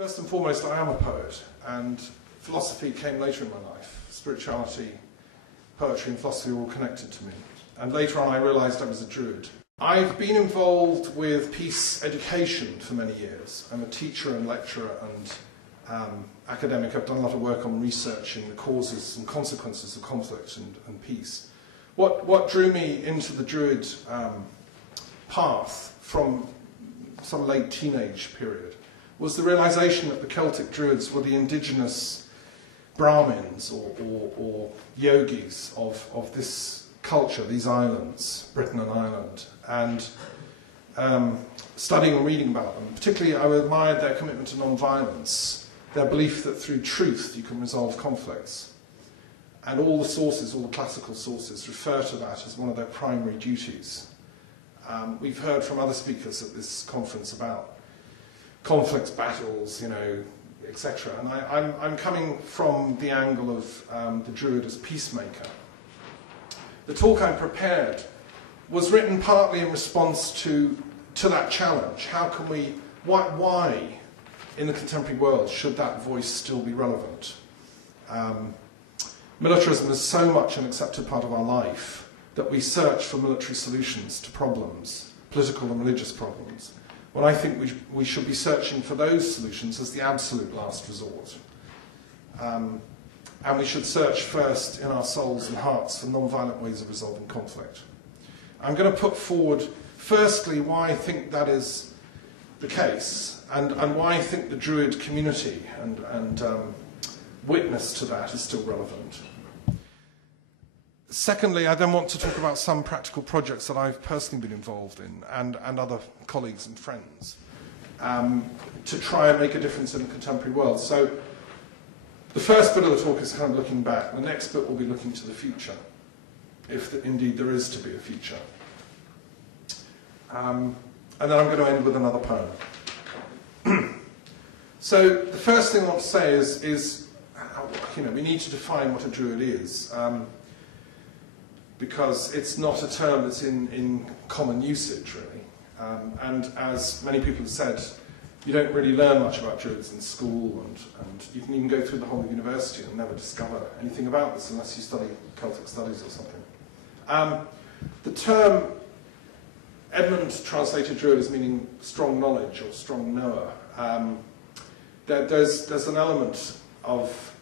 First and foremost, I am a poet, and philosophy came later in my life. Spirituality, poetry and philosophy were all connected to me. And later on I realised I was a Druid. I've been involved with peace education for many years. I'm a teacher and lecturer and academic. I've done a lot of work on researching the causes and consequences of conflict and peace. What drew me into the Druid path from some late teenage period was the realisation that the Celtic Druids were the indigenous Brahmins or yogis of this culture, these islands, Britain and Ireland, and studying and reading about them. Particularly, I admired their commitment to non-violence, their belief that through truth you can resolve conflicts. And all the sources, all the classical sources, refer to that as one of their primary duties. We've heard from other speakers at this conference about conflicts, battles, etc. And I'm coming from the angle of the Druid as peacemaker. The talk I prepared was written partly in response to that challenge. How can we, why in the contemporary world should that voice still be relevant? Militarism is so much an accepted part of our life that we search for military solutions to problems, political and religious problems, when I think we should be searching for those solutions as the absolute last resort. And we should search first in our souls and hearts for non-violent ways of resolving conflict. I'm going to put forward, firstly, why I think that is the case, and why I think the Druid community and witness to that is still relevant. Secondly, I then want to talk about some practical projects that I've personally been involved in, and other colleagues and friends, to try and make a difference in the contemporary world. So the first bit of the talk is kind of looking back. The next bit will be looking to the future, if indeed there is to be a future. And then I'm going to end with another poem. So the first thing I want to say is we need to define what a Druid is. Because it's not a term that's in common usage, really. And as many people have said, you don't really learn much about Druids in school, and you can even go through the whole of university and never discover anything about this unless you study Celtic studies or something. The term, Edmund translated Druid as meaning strong knowledge or strong knower. There's an element of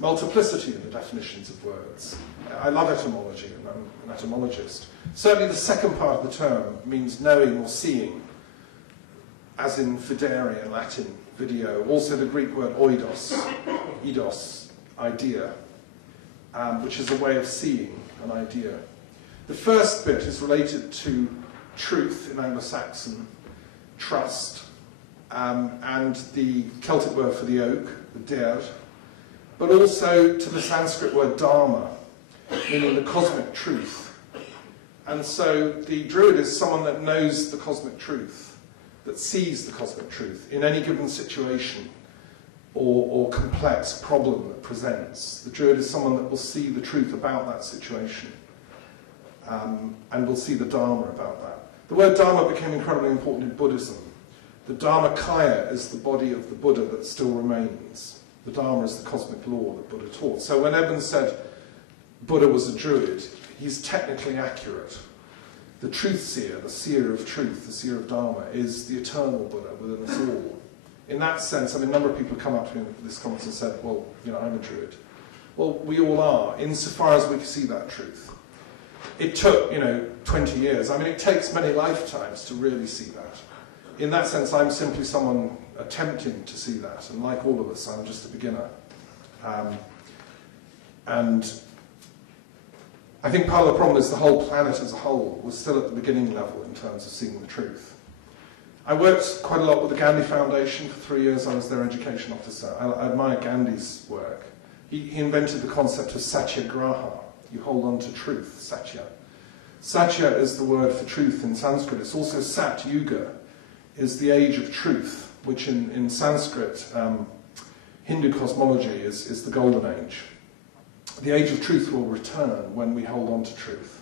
multiplicity in the definitions of words. I love etymology, and I'm an etymologist. Certainly the second part of the term means knowing or seeing, as in videre in Latin, video. Also the Greek word eidos, idea, which is a way of seeing an idea. The first bit is related to truth in Anglo-Saxon, trust, and the Celtic word for the oak, the daird, but also to the Sanskrit word dharma, meaning the cosmic truth. And so the Druid is someone that knows the cosmic truth, that sees the cosmic truth in any given situation or complex problem that presents. The Druid is someone that will see the truth about that situation, and will see the dharma about that. The word dharma became incredibly important in Buddhism. The Dharmakaya is the body of the Buddha that still remains. The Dharma is the cosmic law that Buddha taught. So when Eben said Buddha was a Druid, he's technically accurate. The truth seer, the seer of truth, the seer of Dharma, is the eternal Buddha within us all. In that sense, a number of people have come up to me at this conference and said, well, I'm a Druid. Well, we all are, insofar as we can see that truth. It took, 20 years. It takes many lifetimes to really see that. In that sense, I'm simply someone attempting to see that, and like all of us, I'm just a beginner. And I think part of the problem is the whole planet as a whole was still at the beginning level in terms of seeing the truth. I worked quite a lot with the Gandhi Foundation. For 3 years I was their education officer. I admire Gandhi's work. He invented the concept of satyagraha. You hold on to truth, satya. Satya is the word for truth in Sanskrit. It's also Sat Yuga, is the age of truth, which in Sanskrit, Hindu cosmology is the golden age. The age of truth will return when we hold on to truth.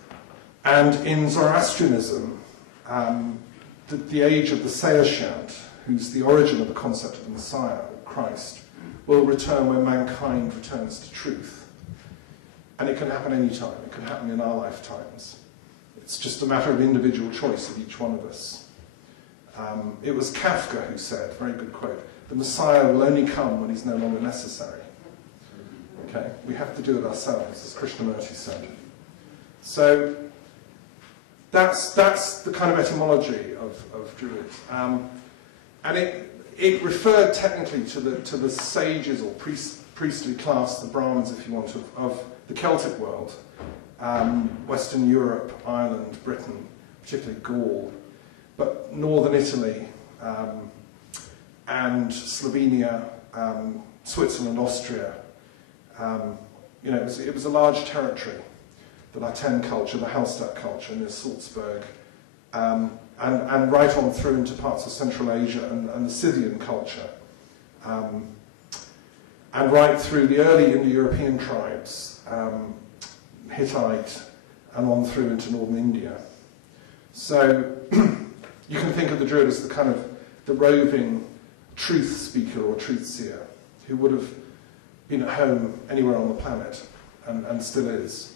And in Zoroastrianism, the age of the Saoshyant, who's the origin of the concept of the Messiah, or Christ, will return when mankind returns to truth. And it can happen any time. It can happen in our lifetimes. It's just a matter of individual choice of each one of us. It was Kafka who said, very good quote, the Messiah will only come when he's no longer necessary. Okay? We have to do it ourselves, as Krishnamurti said. So that's the kind of etymology of Druid. And it referred technically to the sages or priestly class, the Brahmins, if you want, of the Celtic world, Western Europe, Ireland, Britain, particularly Gaul, but northern Italy and Slovenia, Switzerland, Austria. It was a large territory. The Latin culture, the Hallstatt culture near Salzburg, and right on through into parts of Central Asia and the Scythian culture, and right through the early Indo-European tribes, Hittite, and on through into northern India. So you can think of the Druid as the kind of the roving truth speaker or truth seer who would have been at home anywhere on the planet and still is.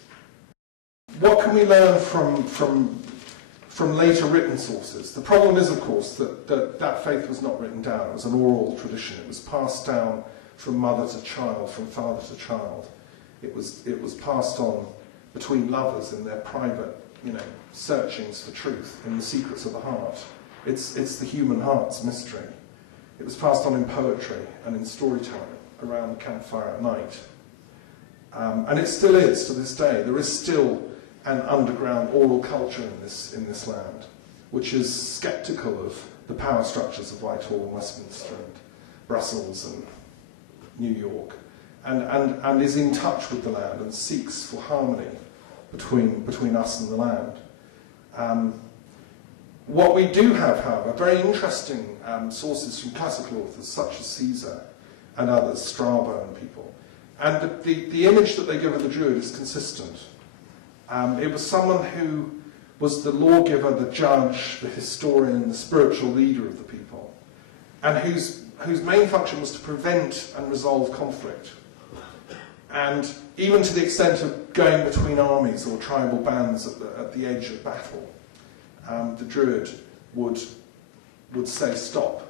What can we learn from later written sources? The problem is, of course, that faith was not written down. It was an oral tradition. It was passed down from mother to child, from father to child. It was passed on between lovers in their private, searchings for truth in the secrets of the heart. It's the human heart's mystery. It was passed on in poetry and in storytelling around the campfire at night. And it still is to this day. There is still an underground oral culture in this land, which is sceptical of the power structures of Whitehall and Westminster and Brussels and New York, and is in touch with the land and seeks for harmony between us and the land. What we do have, however, very interesting sources from classical authors such as Caesar and others, Strabo and people, and the image that they give of the Druid is consistent. It was someone who was the lawgiver, the judge, the historian, the spiritual leader of the people, and whose main function was to prevent and resolve conflict. And even to the extent of going between armies or tribal bands at the edge of battle, the Druid would say stop.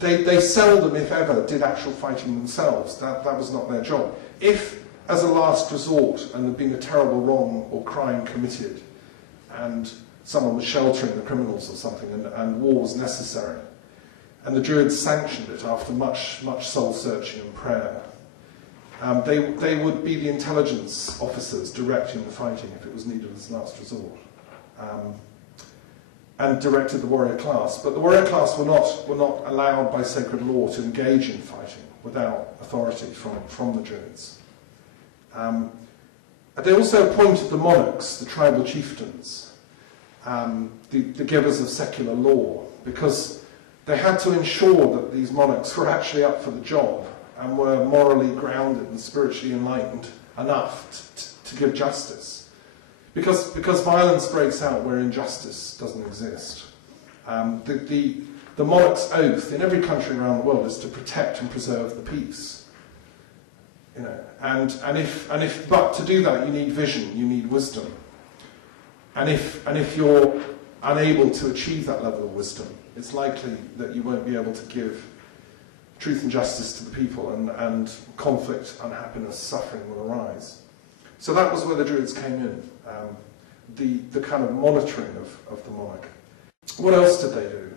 They seldom, if ever, did actual fighting themselves. That was not their job. If, as a last resort, and there'd been a terrible wrong or crime committed, and someone was sheltering the criminals or something, and war was necessary, and the Druids sanctioned it after much soul-searching and prayer, they would be the intelligence officers directing the fighting if it was needed as last resort, and directed the warrior class. But the warrior class were not allowed by sacred law to engage in fighting without authority from the Druids. They also appointed the monarchs, the tribal chieftains, the givers of secular law, because they had to ensure that these monarchs were actually up for the job and were morally grounded and spiritually enlightened enough to give justice. Because violence breaks out where injustice doesn't exist. The monarch's oath in every country around the world is to protect and preserve the peace. But to do that you need vision, you need wisdom. And if you're unable to achieve that level of wisdom, it's likely that you won't be able to give truth and justice to the people, and conflict, unhappiness, suffering will arise. So that was where the Druids came in, the kind of monitoring of the monarch. What else did they do?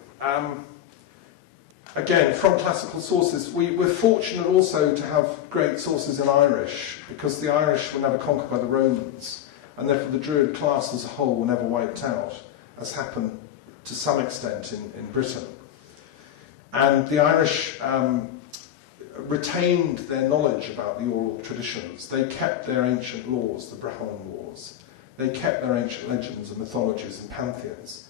Again, from classical sources, we're fortunate also to have great sources in Irish, because the Irish were never conquered by the Romans, and therefore the Druid class as a whole were never wiped out, as happened to some extent in Britain. And the Irish retained their knowledge about the oral traditions. They kept their ancient laws, the Brehon laws. They kept their ancient legends and mythologies and pantheons.